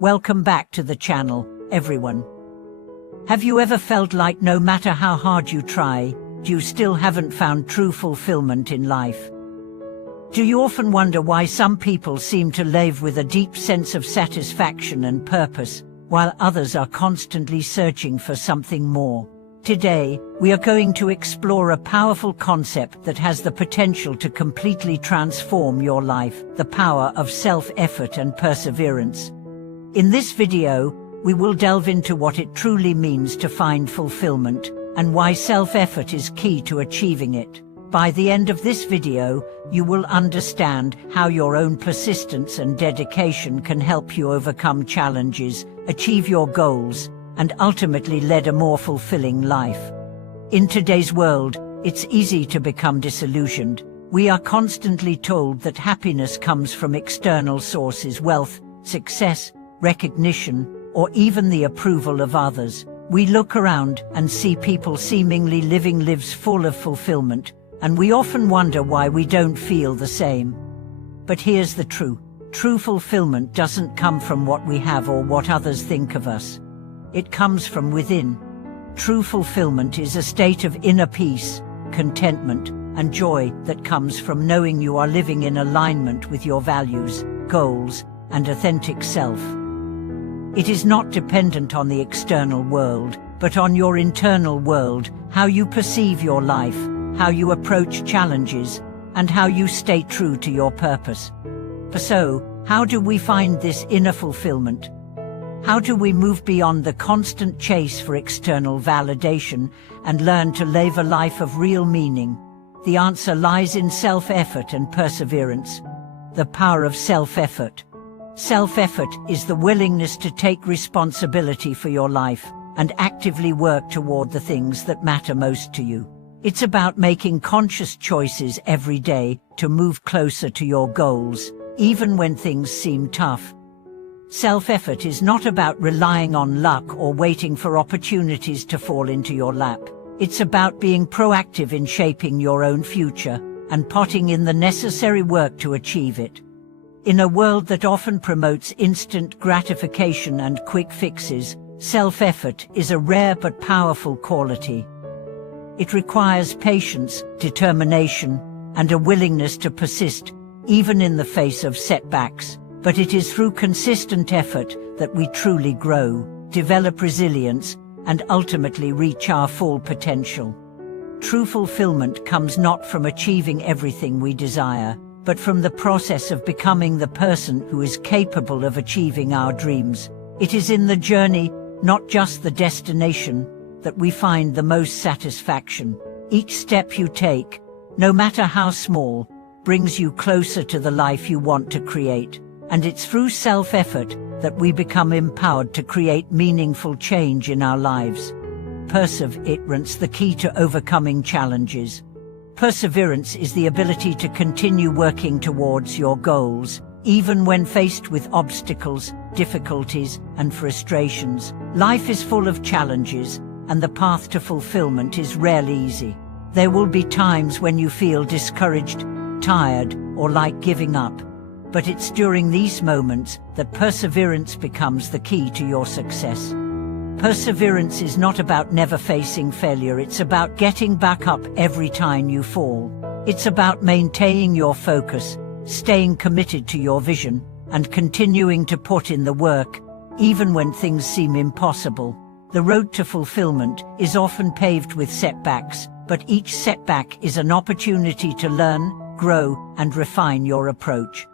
Welcome back to the channel, everyone. Have you ever felt like no matter how hard you try, you still haven't found true fulfillment in life? Do you often wonder why some people seem to live with a deep sense of satisfaction and purpose, while others are constantly searching for something more? Today, we are going to explore a powerful concept that has the potential to completely transform your life, the power of self-effort and perseverance. In this video, we will delve into what it truly means to find fulfillment, and why self-effort is key to achieving it. By the end of this video, you will understand how your own persistence and dedication can help you overcome challenges, achieve your goals, and ultimately lead a more fulfilling life. In today's world, it's easy to become disillusioned. We are constantly told that happiness comes from external sources: wealth, success, recognition, or even the approval of others. We look around and see people seemingly living lives full of fulfillment, and we often wonder why we don't feel the same. But here's the truth. True fulfillment doesn't come from what we have or what others think of us. It comes from within. True fulfillment is a state of inner peace, contentment, and joy that comes from knowing you are living in alignment with your values, goals, and authentic self. It is not dependent on the external world, but on your internal world, how you perceive your life, how you approach challenges, and how you stay true to your purpose. So, how do we find this inner fulfillment? How do we move beyond the constant chase for external validation and learn to live a life of real meaning? The answer lies in self-effort and perseverance. The power of self-effort. Self-effort is the willingness to take responsibility for your life and actively work toward the things that matter most to you. It's about making conscious choices every day to move closer to your goals, even when things seem tough. Self-effort is not about relying on luck or waiting for opportunities to fall into your lap. It's about being proactive in shaping your own future and putting in the necessary work to achieve it. In a world that often promotes instant gratification and quick fixes, self-effort is a rare but powerful quality. It requires patience, determination, and a willingness to persist, even in the face of setbacks. But it is through consistent effort that we truly grow, develop resilience, and ultimately reach our full potential. True fulfillment comes not from achieving everything we desire, but from the process of becoming the person who is capable of achieving our dreams. It is in the journey, not just the destination, that we find the most satisfaction. Each step you take, no matter how small, brings you closer to the life you want to create. And it's through self-effort that we become empowered to create meaningful change in our lives. Perseverance, the key to overcoming challenges. Perseverance is the ability to continue working towards your goals, even when faced with obstacles, difficulties, and frustrations. Life is full of challenges, and the path to fulfillment is rarely easy. There will be times when you feel discouraged, tired, or like giving up. But it's during these moments that perseverance becomes the key to your success. Perseverance is not about never facing failure, it's about getting back up every time you fall. It's about maintaining your focus, staying committed to your vision, and continuing to put in the work, even when things seem impossible. The road to fulfillment is often paved with setbacks, but each setback is an opportunity to learn, grow, and refine your approach.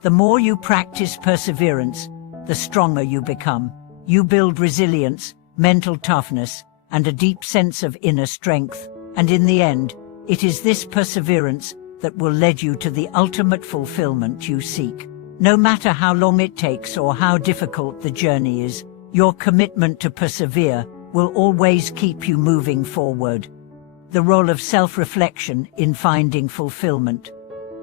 The more you practice perseverance, the stronger you become. You build resilience, mental toughness, and a deep sense of inner strength, and in the end, it is this perseverance that will lead you to the ultimate fulfillment you seek. No matter how long it takes or how difficult the journey is, your commitment to persevere will always keep you moving forward. The role of self-reflection in finding fulfillment.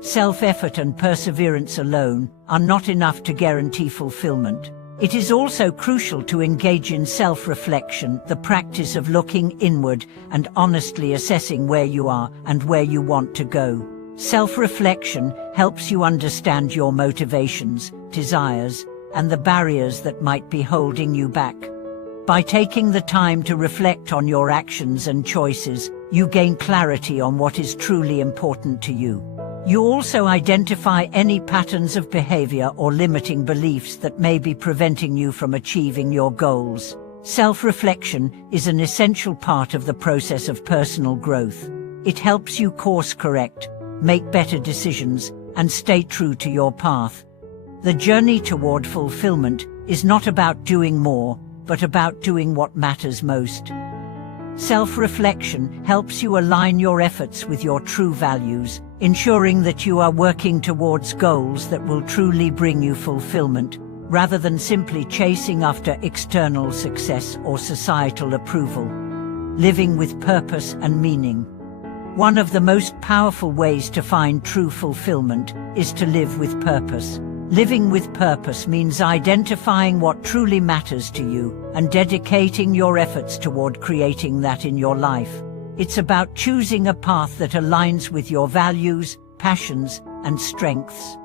Self-effort and perseverance alone are not enough to guarantee fulfillment. It is also crucial to engage in self-reflection, the practice of looking inward and honestly assessing where you are and where you want to go. Self-reflection helps you understand your motivations, desires, and the barriers that might be holding you back. By taking the time to reflect on your actions and choices, you gain clarity on what is truly important to you. You also identify any patterns of behavior or limiting beliefs that may be preventing you from achieving your goals. Self-reflection is an essential part of the process of personal growth. It helps you course correct, make better decisions, and stay true to your path. The journey toward fulfillment is not about doing more, but about doing what matters most. Self-reflection helps you align your efforts with your true values, ensuring that you are working towards goals that will truly bring you fulfillment, rather than simply chasing after external success or societal approval. Living with purpose and meaning. One of the most powerful ways to find true fulfillment is to live with purpose. Living with purpose means identifying what truly matters to you and dedicating your efforts toward creating that in your life. It's about choosing a path that aligns with your values, passions, and strengths.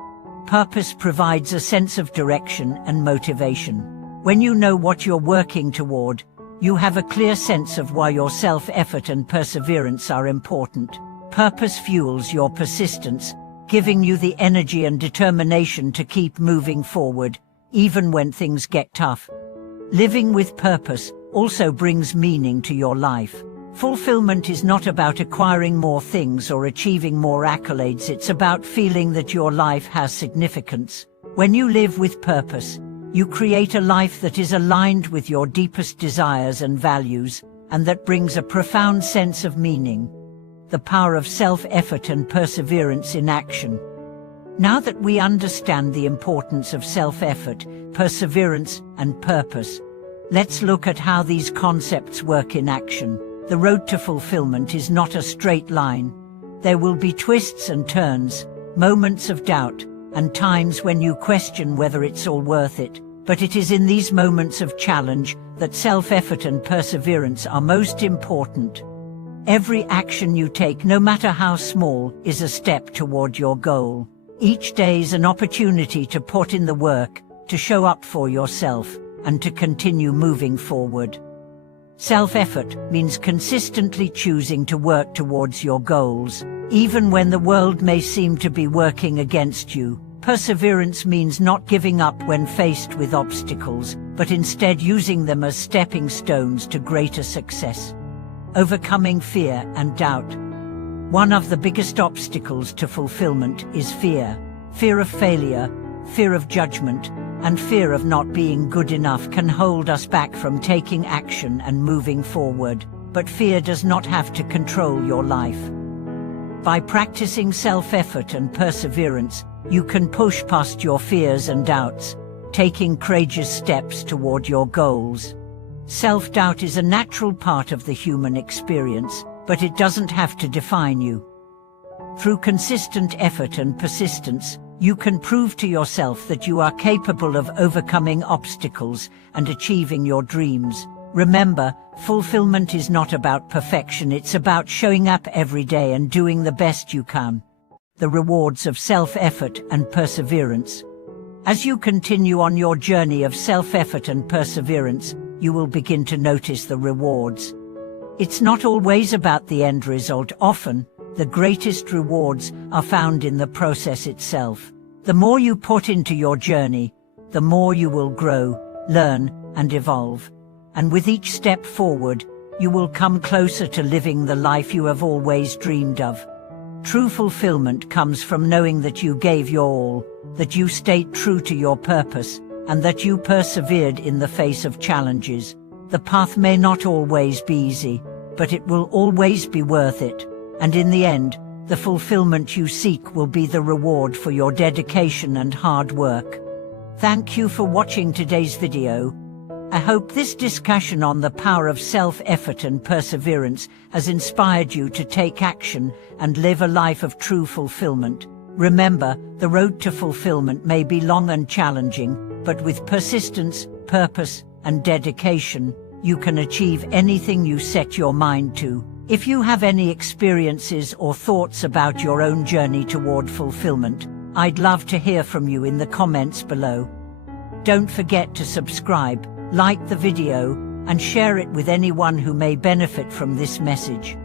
Purpose provides a sense of direction and motivation. When you know what you're working toward, you have a clear sense of why your self-effort and perseverance are important. Purpose fuels your persistence, giving you the energy and determination to keep moving forward, even when things get tough. Living with purpose also brings meaning to your life. Fulfillment is not about acquiring more things or achieving more accolades. It's about feeling that your life has significance. When you live with purpose, you create a life that is aligned with your deepest desires and values, and that brings a profound sense of meaning. The power of self-effort and perseverance in action. Now that we understand the importance of self-effort, perseverance, and purpose, let's look at how these concepts work in action. The road to fulfillment is not a straight line. There will be twists and turns, moments of doubt, and times when you question whether it's all worth it. But it is in these moments of challenge that self-effort and perseverance are most important. Every action you take, no matter how small, is a step toward your goal. Each day is an opportunity to put in the work, to show up for yourself, and to continue moving forward. Self-effort means consistently choosing to work towards your goals, even when the world may seem to be working against you. Perseverance means not giving up when faced with obstacles, but instead using them as stepping stones to greater success. Overcoming fear and doubt. One of the biggest obstacles to fulfillment is fear. Fear of failure, fear of judgment, and fear of not being good enough can hold us back from taking action and moving forward. But fear does not have to control your life. By practicing self-effort and perseverance, you can push past your fears and doubts, taking courageous steps toward your goals. Self-doubt is a natural part of the human experience, but it doesn't have to define you. Through consistent effort and persistence, you can prove to yourself that you are capable of overcoming obstacles and achieving your dreams. Remember, fulfillment is not about perfection, it's about showing up every day and doing the best you can. The rewards of self-effort and perseverance. As you continue on your journey of self-effort and perseverance, you will begin to notice the rewards. It's not always about the end result. Often, the greatest rewards are found in the process itself. The more you put into your journey, the more you will grow, learn, and evolve. And with each step forward, you will come closer to living the life you have always dreamed of. True fulfillment comes from knowing that you gave your all, that you stayed true to your purpose, and that you persevered in the face of challenges. The path may not always be easy, but it will always be worth it. And in the end, the fulfillment you seek will be the reward for your dedication and hard work. Thank you for watching today's video. I hope this discussion on the power of self-effort and perseverance has inspired you to take action and live a life of true fulfillment. Remember, the road to fulfillment may be long and challenging, but with persistence, purpose, and dedication, you can achieve anything you set your mind to. If you have any experiences or thoughts about your own journey toward fulfillment, I'd love to hear from you in the comments below. Don't forget to subscribe, like the video, and share it with anyone who may benefit from this message.